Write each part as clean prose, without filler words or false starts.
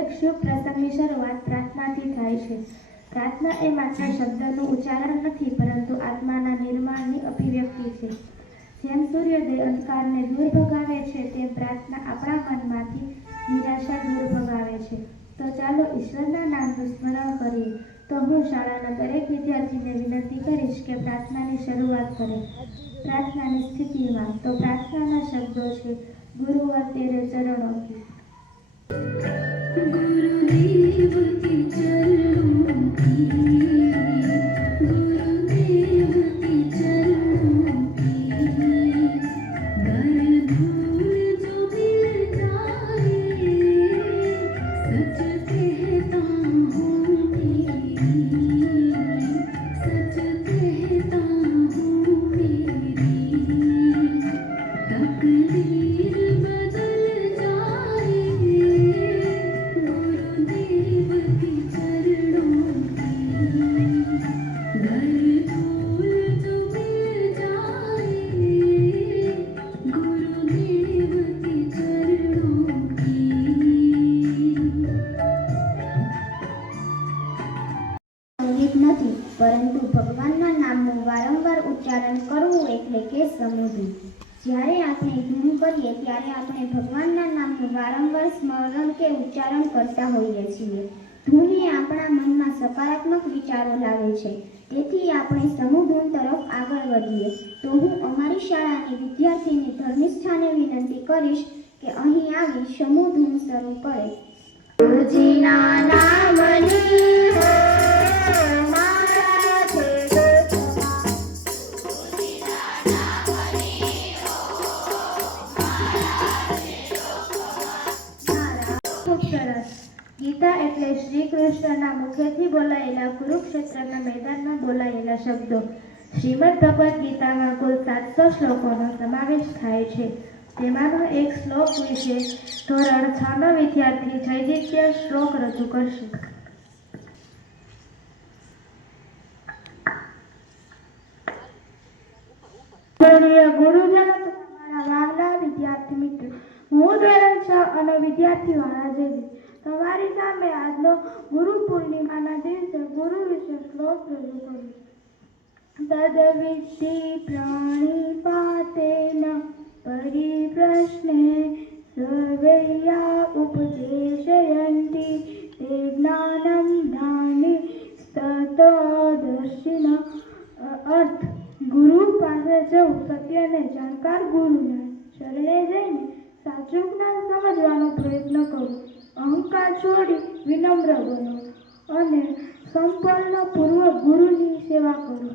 એક શુભ પ્રસંગની શરૂઆત પ્રાર્થનાથી થાય છે. પ્રાર્થના એ માત્ર શબ્દનું ઉચ્ચારણ નથી, પરંતુ આત્માના નિર્માણની અભિવ્યક્તિ છે. જેમ સૂર્યોદય અંધકારને દૂર ભગાવે છે, તેમ પ્રાર્થના આપણા મનમાંથી નિરાશા દૂર ભગાવે છે. તો ચાલો ઈશ્વરના નામનું સ્મરણ કરીએ. તો હું શાળાના દરેક વિદ્યાર્થીને વિનંતી કરીશ કે પ્રાર્થનાની શરૂઆત કરે. પ્રાર્થનાની સ્થિતિમાં તો પ્રાર્થનાના શબ્દો છે, ગુરુવર તેરે ચરણોं की. गुरुदेव के चरणों की, गुरुदेव के चरणों की, दर धूल जो मिल जाए, सच कहता हूँ मेरी, सच कहता हूँ मेरी, तकदीर बदल जाए, गुरुदेव के चरणों की, दर धूल जो मिल जाए, गुरुदेव के चरणों की. સંગીત નથી, પરંતુ ભગવાનના નામનું વારંવાર ઉચ્ચારણ કરવું એટલે કે સમૃદ્ધિ. જ્યારે આપણે ધૂન કરીએ ત્યારે આપણે ભગવાનના નામનું વારંવાર સ્મરણ કે ઉચ્ચારણ કરતા હોઈએ છીએ. ધૂન એ આપણા મનમાં સકારાત્મક વિચારો લાવે છે. તેથી આપણે સમૂહ ધૂન તરફ આગળ વધીએ. તો હું અમારી શાળાની વિદ્યાર્થીની ધર્મિષ્ઠાને વિનંતી કરીશ કે અહીં આવી સમૂહ ધૂન શરૂ કરે. ગુરુજીના નામની ગીતા એટલે શ્રી કૃષ્ણના મુખેથી બોલાયેલા કુરુક્ષેત્રના મેદાનમાં બોલાયેલા શબ્દો. શ્રીમદ ભગવદ્ ગીતામાં કુલ 700 શ્લોકોનો સમાવેશ થાય છે. તેમાંનો એક શ્લોક વિશે ધોરણ 6નો વિદ્યાર્થી જયદિત્ય શ્લોક રજૂ કરશે. ગુરુજનો, તમારા વાલા વિદ્યાર્થી મિત્રો, હું ધોરણ 6 અને વિદ્યાર્થી વાળા જયદીપ તમારી સામે આજનો ગુરુ પૂર્ણિમાના દિવસે ગુરુ વિશે શ્લોક રજૂ કરું. તદવિદ્ધિ પ્રાણિપાતેન પરિપ્રશ્ને સર્વૈયા ઉપદેશયન્તિ તે જ્ઞાનમ જ્ઞાની તત્વદર્શિન. અર્થ: ગુરુ પાસે જવું, સત્યને જાણકાર ગુરુના શરણે જઈને સાચું જ્ઞાન સમજવાનો પ્રયત્ન કરો. અહંકાર છોડી વિનમ્ર બનો અને સંપન્નપૂર્વક ગુરુની સેવા કરો.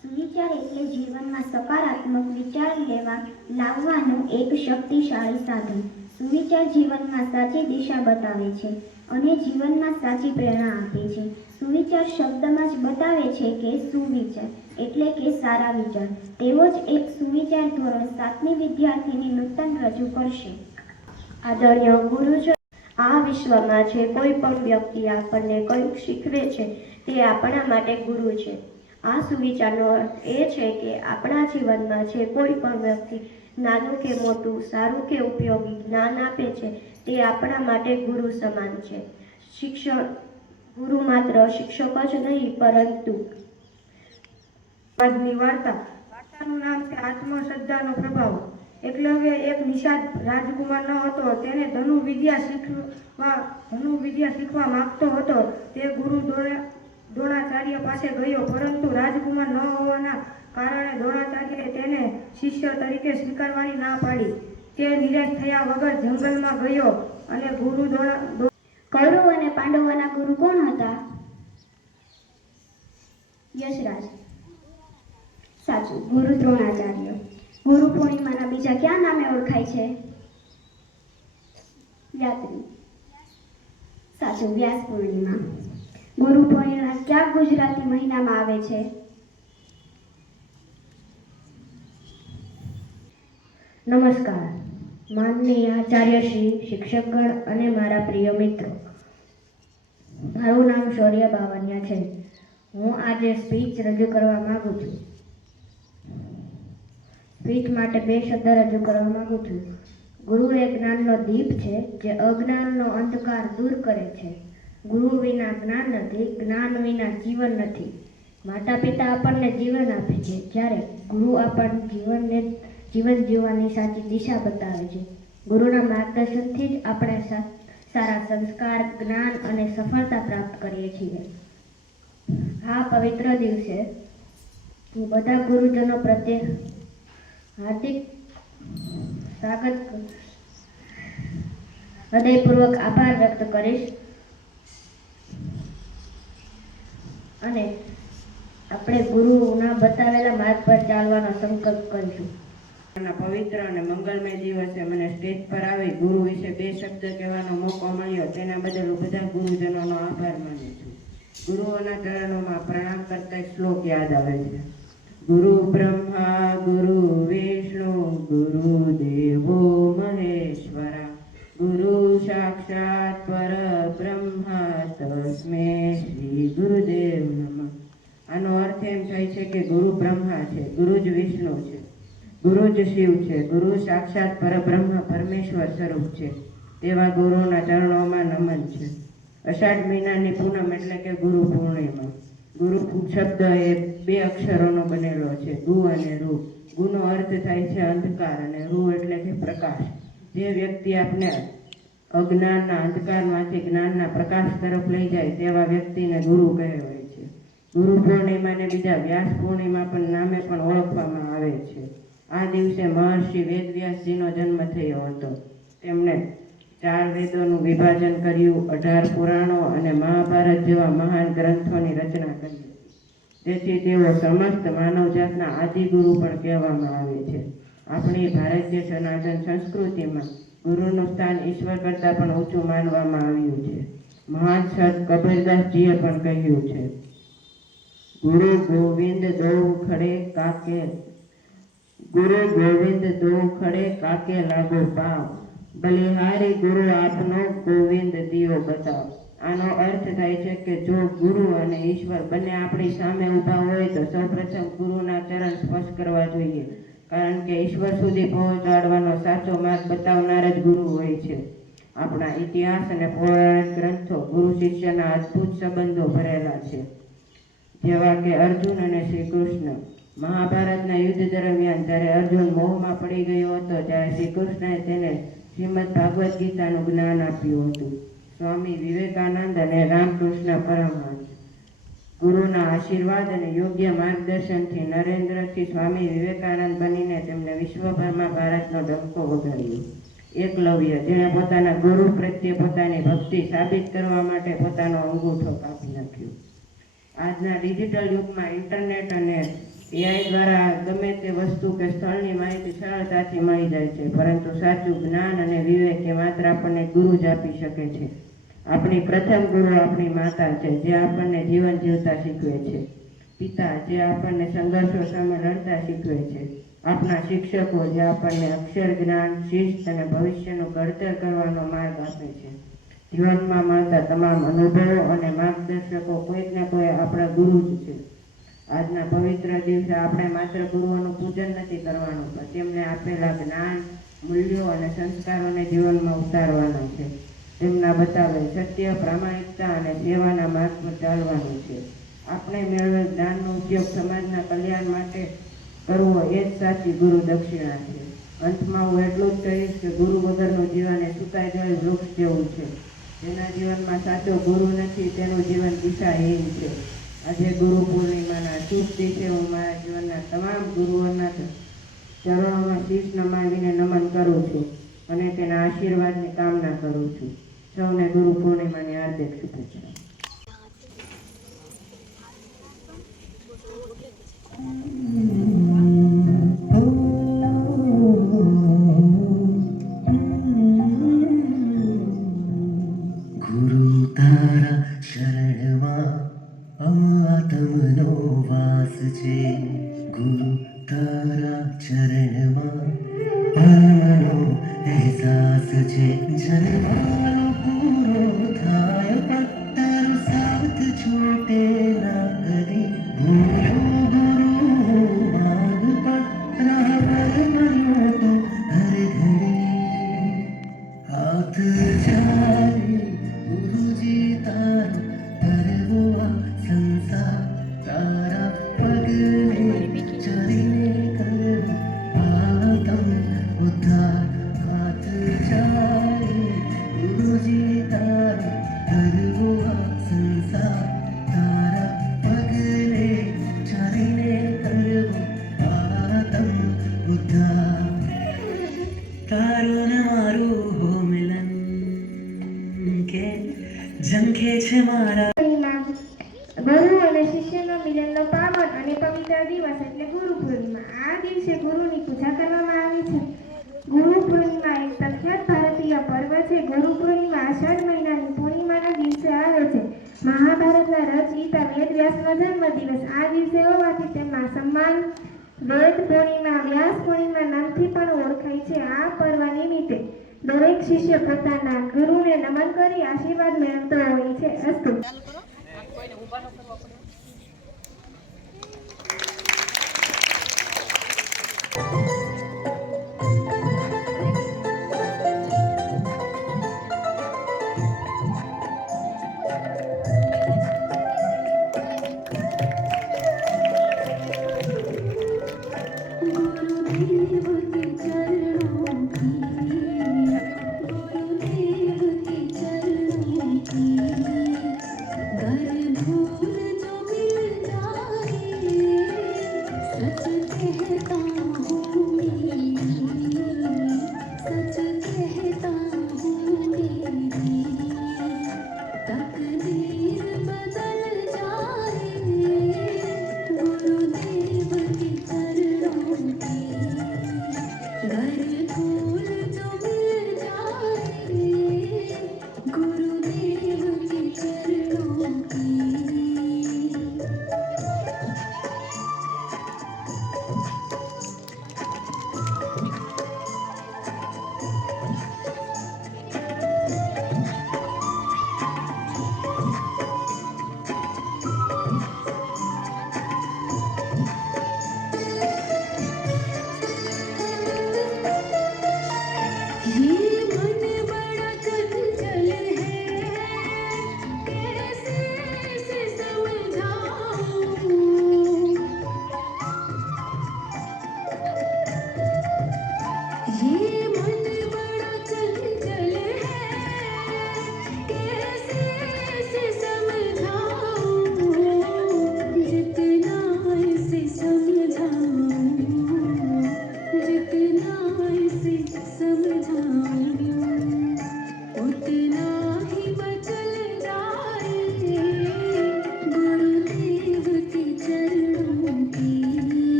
સુવિચાર એટલે જીવનમાં સકારાત્મક વિચાર લાવવાનું એક શક્તિશાળી સાધન. સુવિચાર જીવનમાં સાચી દિશા બતાવે છે અને જીવનમાં સાચી પ્રેરણા આપે છે. સુવિચાર શબ્દમાં જ બતાવે છે કે સુવિચાર એટલે કે સારા વિચાર. તેવો જ એક સુવિચાર ધોરણ 7ની વિદ્યાર્થીની નૂતન રજૂ કરશે. આદરણીય ગુરુજન, આ વિશ્વમાં જે કોઈ પણ વ્યક્તિ આપણને કંઈક શીખવે છે તે આપણા માટે ગુરુ છે. આ સુવિચારનો અર્થ એ છે કે આપણા જીવનમાં જે કોઈ પણ વ્યક્તિ નાનું કે મોટું, સારું કે ઉપયોગી જ્ઞાન આપે છે તે આપણા માટે ગુરુ સમાન છે. ગુરુ માત્ર શિક્ષક જ નહીં, પરંતુ વાર્તાનું નામ છે આત્મશ્રદ્ધાનો પ્રભાવ. એકલવ્ય એક નિષાદ રાજકુમાર ન હતો. તેને ધનુર્વિદ્યા શીખવા માંગતો હતો. તે ગુરુ દ્રોણાચાર્ય પાસે ગયો, પરંતુ રાજકુમાર ન હોવાના કારણે દ્રોણાચાર્યએ તેને શિષ્ય તરીકે સ્વીકારવાની ના પાડી. તે નિરાશ થયા વગર જંગલમાં ગયો અને કૌરવ અને પાંડવોના ગુરુ કોણ હતા? યશરાજ. સાચું, ગુરુ દ્રોણાચાર્ય. ગુરુ પૂર્ણિમાના બીજા કયા નામે ઓળખાય છે? યાત્રી. સાચું, વ્યાસ પૂર્ણિમા. ગુરુ પૂર્ણિમા કયા ગુજરાતી મહિનામાં આવે છે? નમસ્કાર માનનીય આચાર્યશ્રી, શિક્ષકગણ અને મારા પ્રિય મિત્રો. મારું નામ શૌર્ય બાવળિયા છે. હું આજે સ્પીચ રજૂ કરવા માંગુ છું. સ્પીચ માટે બે શબ્દ રજૂ કરવા માંગુ છું. ગુરુ એ જ્ઞાનનો દીપ છે જે અજ્ઞાનનો અંધકાર દૂર કરે છે. ગુરુ વિના જ્ઞાન નથી, જ્ઞાન વિના જીવન નથી. માતા પિતા આપણને જીવન આપે છે, જ્યારે ગુરુ આપણને જીવન જીવવાની સાચી દિશા બતાવે છે. ગુરુના માર્ગદર્શનથી જ આપણે સારા સંસ્કાર, જ્ઞાન અને સફળતા પ્રાપ્ત કરીએ છીએ. આ પવિત્ર દિવસે હું બધા ગુરુજનો પ્રત્યે હાર્દિક હૃદયપૂર્વક આભાર વ્યક્ત કરીશ અને આપણે ગુરુના બતાવેલા માર્ગ પર ચાલવાનો સંકલ્પ કરીશું. પવિત્ર અને મંગલમય દિવસે મને સ્ટેજ પર આવી ગુરુ વિશે 2 શબ્દ કહેવાનો મોકો મળ્યો, તેના બદલ હું બધા ગુરુજનોનો આભાર માનું છું. ગુરુઓના ચરણોમાં પ્રણામ કરતા શ્લોક યાદ આવે છે. ગુરુ બ્રહ્મા ગુરુ વિષ્ણુ ગુરુ દેવો મહેશ્વરા ગુરુ સાક્ષાત પરબ્રહ્મા તસ્મૈ શ્રી ગુરુદેવ નમઃ. આનો અર્થ એમ થાય છે કે ગુરુ બ્રહ્મા છે, ગુરુ જ વિષ્ણુ છે, ગુરુ જ શિવ છે, ગુરુ સાક્ષાત પરબ્રહ્મ પરમેશ્વર સ્વરૂપ છે. તેવા ગુરુના ચરણોમાં નમન છે. અષાઢ મહિનાની પૂનમ એટલે કે ગુરુ પૂર્ણિમા. ગુરુ શબ્દ એ 2 અક્ષરોનો બનેલો છે, ગુ અને રૂ. ગુનો અર્થ થાય છે અંધકાર અને રૂ એટલે કે પ્રકાશ. જે વ્યક્તિ આપને અજ્ઞાનના અંધકારમાંથી જ્ઞાનના પ્રકાશ તરફ લઈ જાય તેવા વ્યક્તિને ગુરુ કહેવાય છે. ગુરુ પૂર્ણિમાને બીજા વ્યાસ પૂર્ણિમા પણ નામે પણ ઓળખવામાં આવે છે. આ દિવસે મહર્ષિ વેદવ્યાસજીનો જન્મ થયો હતો. તેમણે 4 વેદોનું વિભાજન કર્યું, 18 પુરાણો અને મહાભારત જેવા મહાન ગ્રંથોની રચના કરી. તેથી તેઓ સમસ્ત માનવજાતના આદિગુરુ પણ કહેવામાં આવે છે. આપણી ભારતીય સનાતન સંસ્કૃતિમાં ગુરુનું સ્થાન ઈશ્વર કરતાં પણ ઊંચું માનવામાં આવ્યું છે. મહાન સંત કબીરદાસજીએ પણ કહ્યું છે, ગુરુ ગોવિંદ દો ખડે કાકે ગુરુ ગોવિંદ દો ખડે કાકે લાગો પાવ બલિહારી ગુરુ આપનો ગોવિંદ દિયો બતાવ. આનો અર્થ થાય છે કે જો ગુરુ અને ઈશ્વર બંને આપણી સામે ઊભા હોય તો સૌપ્રથમ ગુરુના ચરણ સ્પર્શ કરવા જોઈએ, કારણ કે ઈશ્વર સુધી પહોંચાડવાનો સાચો માર્ગ બતાવનાર જ ગુરુ હોય છે. આપણા ઇતિહાસ અને પૌરાણિક ગ્રંથો ગુરુ શિષ્યના અદ્ભુત સંબંધો ભરેલા છે, જેવા કે અર્જુન અને શ્રી કૃષ્ણ. મહાભારતના યુદ્ધ દરમિયાન જ્યારે અર્જુન મોહમાં પડી ગયો હતો, ત્યારે શ્રી કૃષ્ણએ તેને શ્રીમદ ભાગવદ્ ગીતાનું જ્ઞાન આપ્યું હતું. સ્વામી વિવેકાનંદ અને રામકૃષ્ણ પરમહંસ ગુરુના આશીર્વાદ અને યોગ્ય માર્ગદર્શનથી નરેન્દ્રથી સ્વામી વિવેકાનંદ બનીને તેમને વિશ્વભરમાં ભારતનો ડંકો વગાડ્યો. એકલવ્ય, જેણે પોતાના ગુરુ પ્રત્યે પોતાની ભક્તિ સાબિત કરવા માટે પોતાનો અંગૂઠો કાપી નાખ્યો. આજના ડિજિટલ યુગમાં ઇન્ટરનેટ અને AI દ્વારા ગમે તે વસ્તુ કે સ્થળની માહિતી સરળતાથી મળી જાય છે, પરંતુ સાચું જ્ઞાન અને વિવેક એ માત્ર આપણને ગુરુ જ આપી શકે છે. આપણી પ્રથમ ગુરુ આપણી માતા છે, જે આપણને જીવન જીવતા શીખવે છે. પિતા, જે આપણને સંઘર્ષો સામે લડતા શીખવે છે. આપણા શિક્ષકો, જે આપણને અક્ષર જ્ઞાન, શિસ્ત અને ભવિષ્યનું ઘડતર કરવાનો માર્ગ આપે છે. જીવનમાં મળતા તમામ અનુભવો અને માર્ગદર્શકો કોઈક ને કોઈ આપણા ગુરુ જ છે. આજના પવિત્ર દિવસે આપણે માત્ર ગુરુઓનું પૂજન નથી કરવાનું, પણ તેમને આપેલા જ્ઞાન, મૂલ્યો અને સંસ્કારોને જીવનમાં ઉતારવાના છે. તેમના બતાવેલ સત્ય, પ્રામાણિકતા અને સેવાના માર્ગ પર ચાલવાનું છે. આપણે મેળવેલ જ્ઞાનનો ઉપયોગ સમાજના કલ્યાણ માટે કરવો એ જ સાચી ગુરુ દક્ષિણા છે. અંતમાં હું એટલું જ કહીશ કે ગુરુ વગરનું જીવન એ સુકાઈ ગયેલ વૃક્ષ જેવું છે. જેના જીવનમાં સાચો ગુરુ નથી, તેનું જીવન દિશાહીન છે. આજે ગુરુ પૂર્ણિમાના શુભ દિવસે હું મારા જીવનના તમામ ગુરુઓના ચરણોમાં શીશ નમાવીને નમન કરું છું અને તેના આશીર્વાદની કામના કરું છું. સૌને ગુરુ પૂર્ણિમાની હાર્દિક શુભેચ્છા. ગુરુ તારા શરણમાં આત્મનો વાસ છે. ગુરુ તારા ચરણમાં પરમનો અહેસાસ છે. જન્માનો પૂરો થાય પણ તારો સાથ છૂટે ના કદી. ભૂલો ગુરુ માર્ગ પર રાહ પર મળ્યો તો હર ઘડી. ગુરુ પૂર્ણિમા અષાઢ મહિનાની પૂર્ણિમાના દિવસે આવે છે. મહાભારતના રચયિતા વેદવ્યાસનો જન્મદિવસ આ દિવસે હોવાથી તેમના સન્માન વેદ પૂર્ણિમા, વ્યાસ પૂર્ણિમા નામથી પણ ઓળખાય છે. આ પર્વ નિમિત્તે દરેક શિષ્ય પોતાના ગુરુને નમન કરી આશીર્વાદ મેળવતો હોય છે. અસ્તુ.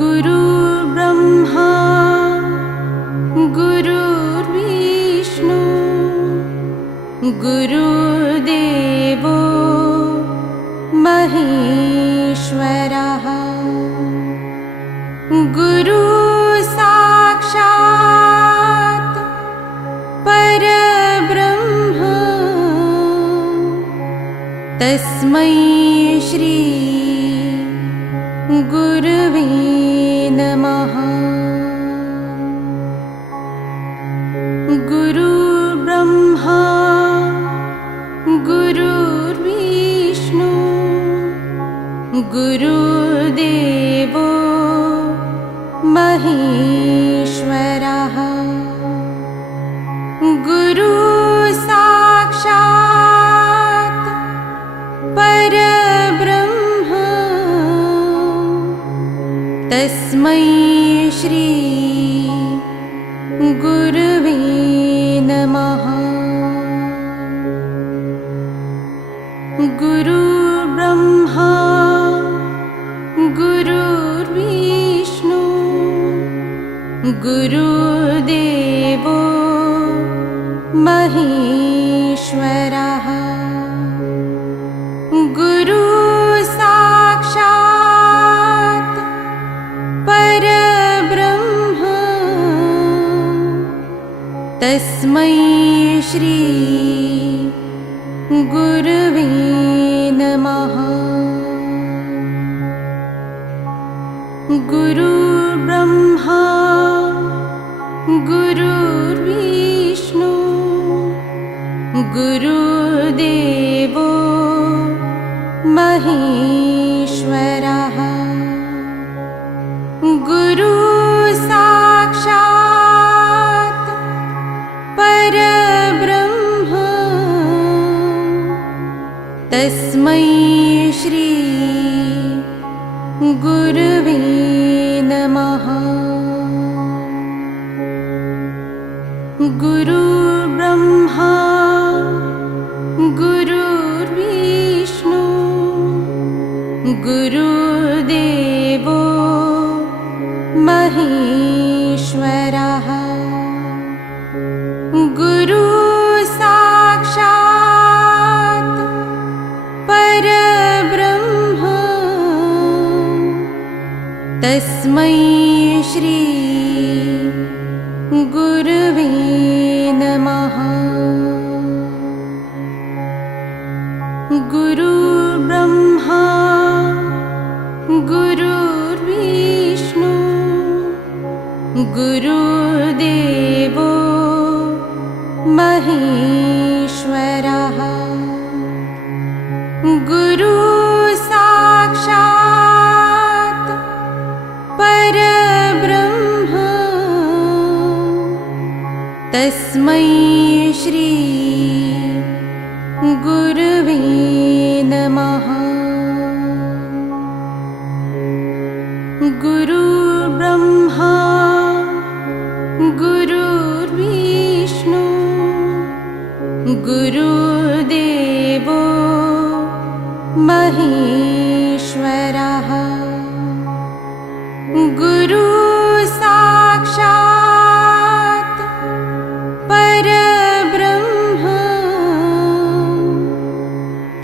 गुरु ब्रह्मा गुरुर्विष्णु गुरुदेवो महेश्वरः गुरु साक्षात् परब्रह्म तस्मै श्री गुरवे नमः। गुरु ब्रह्मा गुरुर्विष्णु गुरुदेवो महेश्वरः गुरु साक्षात् परब्रह्म तस्मै श्री गुरवे नमः। गुरु ब्रह्मा गुरुर्विष्णु गुरुदेवो महेश्वरः गुरु साक्षात् परब्रह्म तस्मै श्री गुरवे नमः। गुरु ब्रह्मा गुरुर्विष्णु गुरुदेवो महेश्वरः गुरु साक्षात् परब्रह्म गुरवे नमः। गुरुर्ब्रह्मा गुरुर्विष्णु गुरुदेवो महेश्वरः। गुरु साक्षात् परब्रह्म तस्मै श्री गुरवे नमः। गुरुर्ब्रह्मा गुरुर्विष्णु गुरुदेवो महेश्वरः। गुरु साक्षात् परब्रह्म तस्मै श्री गुरवे नमः। गुरुर्ब्रह्मा गुरुर्विष्णु गुरुदेवो महेश्वरः। गुरु साक्षात् परब्रह्म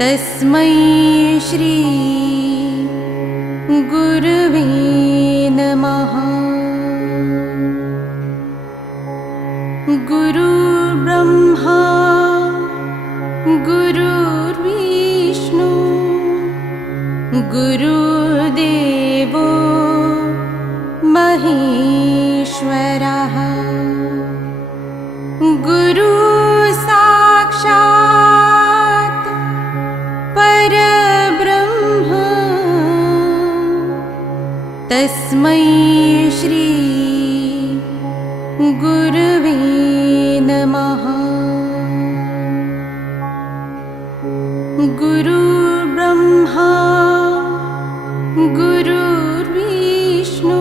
तस्मै श्री गुरवे नमः। गुरुर्ब्रह्मा गुरुर्विष्णु गुरुदेवो महेश्वरः। गुरु साक्षात् परब्रह्म तस्मै श्री गुरवे नमः। गुरुर्ब्रह्मा गुरुर्विष्णु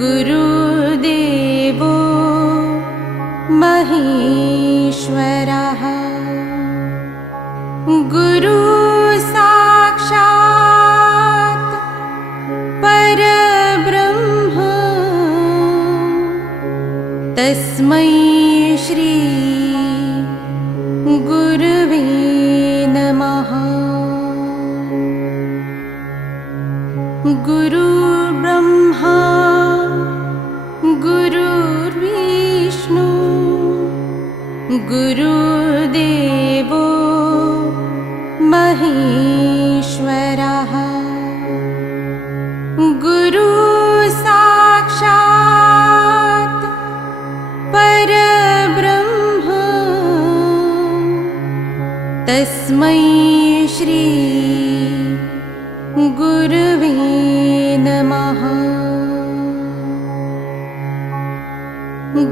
गुरुदेवो महेश्वरः। गुरु साक्षात् परब्रह्म तस्मै श्री गुरवे नमः। गुरुर्ब्रह्मा गुरुर्विष्णु गुरुदेवो महेश्वरः। गुरु साक्षात् परब्रह्म तस्मै श्री गुरवे नमः।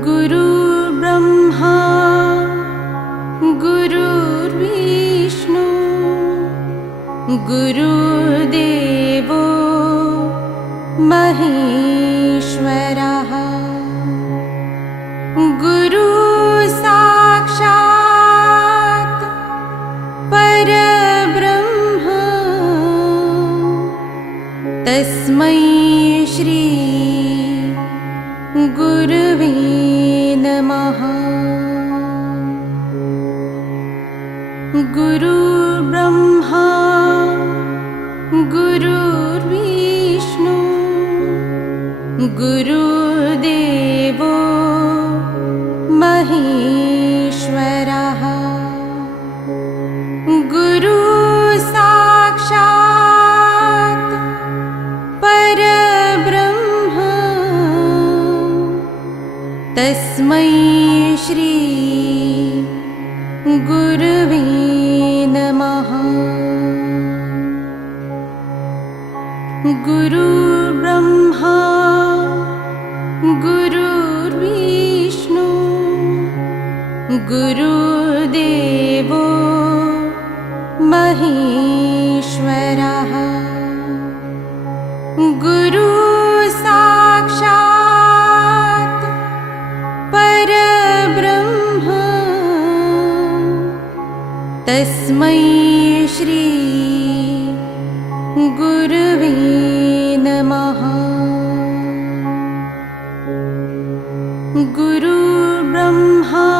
गुरुर्ब्रह्मा गुरुर्विष्णु गुरुदेवो महेश्वरः। गुरु साक्षात् परब्रह्म तस्मै श्री गुरवे नमः। गुरुर्ब्रह्मा गुरुर्विष्णु गुरुदेवो महेश्वरः। गुरु साक्षात् परब्रह्म तस्मै श्री गुरवे नमः। गुरुर्ब्रह्मा गुरुर्विष्णु गुरुदेवो महेश्वरः। तस्मै श्री गुरवे नमः। गुरुर्ब्रह्मा